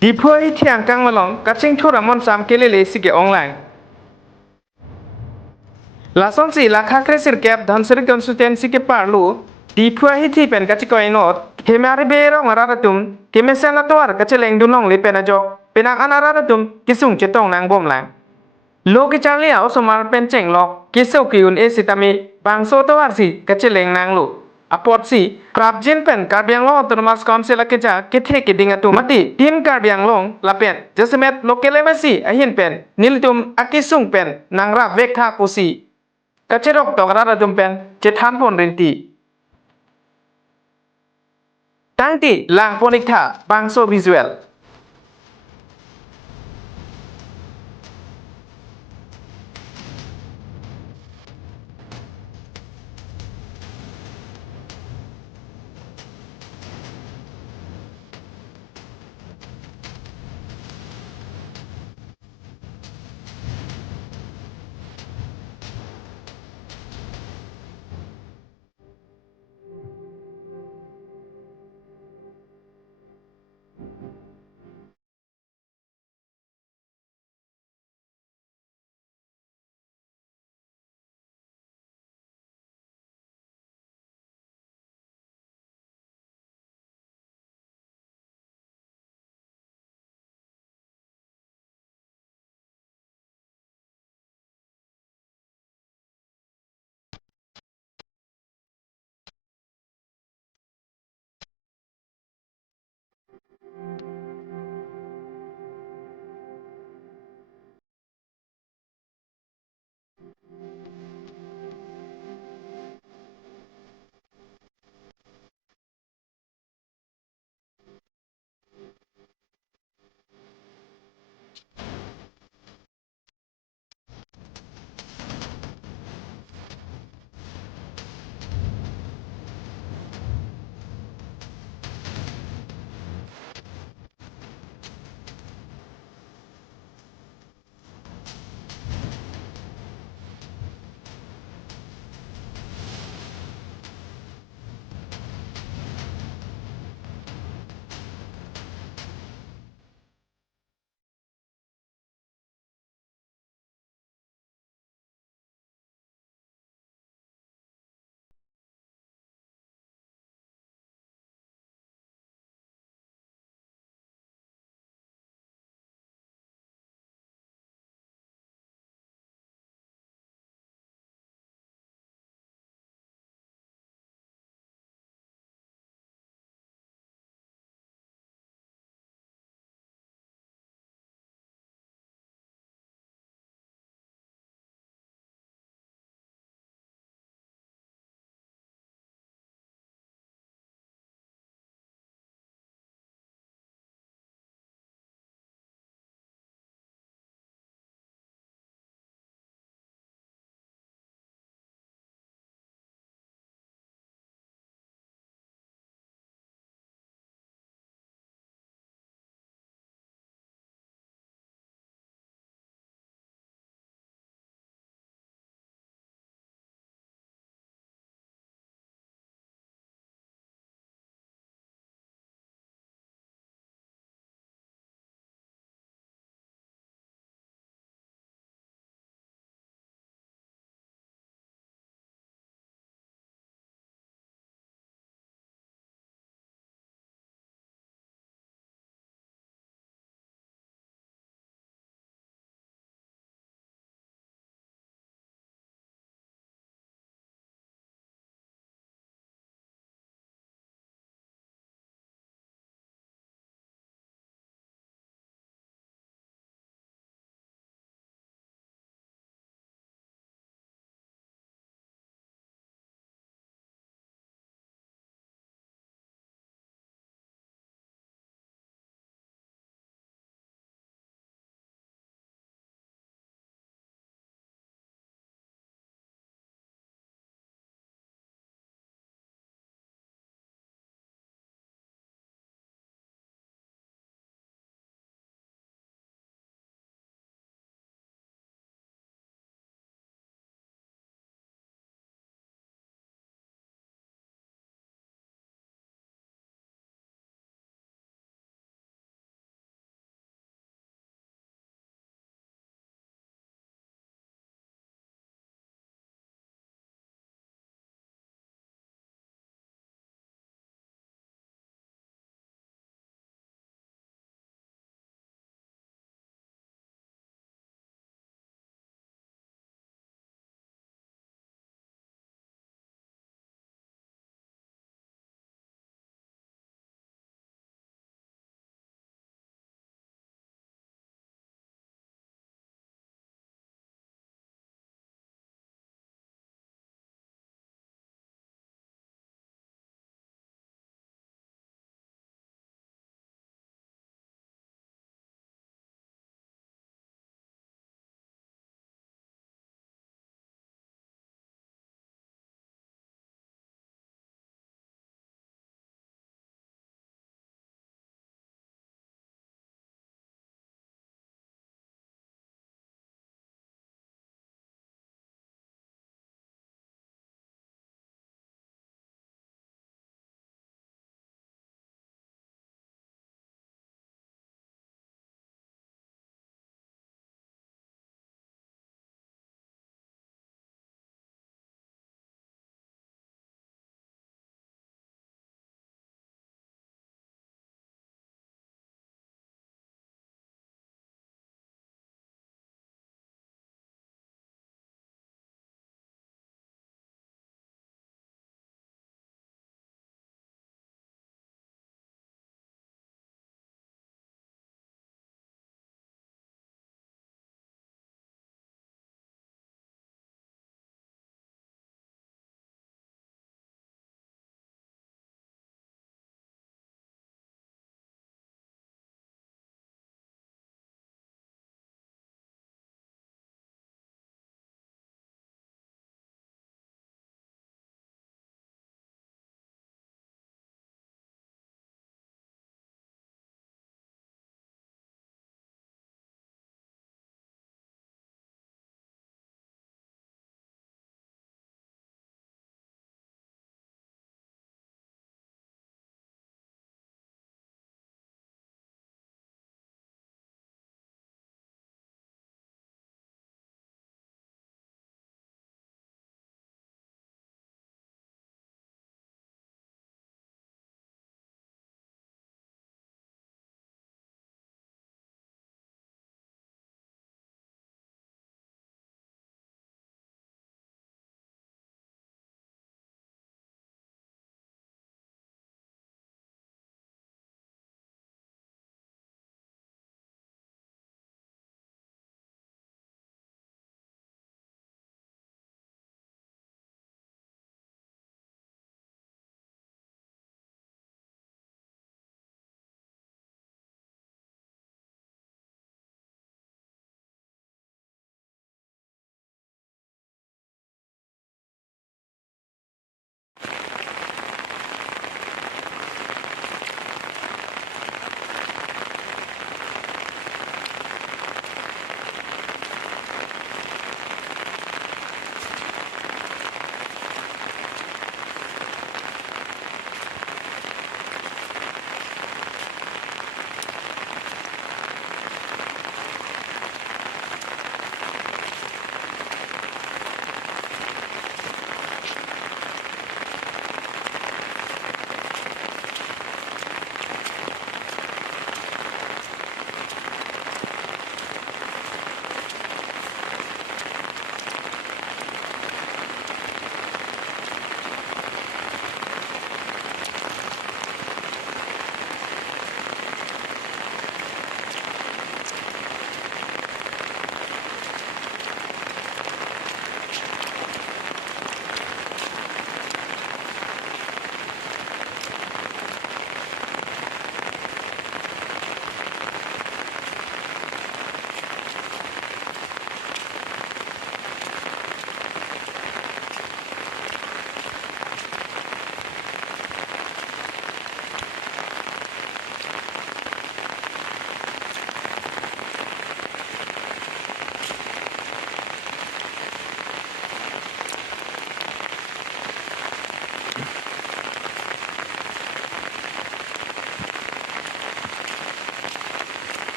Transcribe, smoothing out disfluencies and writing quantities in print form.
di phơi thiang kang malong kaching thura mon sam kelele sige online la son si la kha kresir kep dhan sir consultancy ke parlu di phơi thi pen kachikoi not hemari be rong aratum kemesen la toar kacheleng dunong le pen ajo penak anaratum kisung chetong nang bom lang lo ke chang liao somar pen cheng lok kisau kiun e sitami bang so toar si kacheleng nang lu apot si krap jin pen karbiang lo termas konsel ke ja ke the ke dinga tu mati tim karbiang long la pen jesemet lokele masi ahin pen niltum akisung pen nang ra vek tha pusi kacherok tograra dum pen chethan pon rinti tangti lang ponik tha bangso visual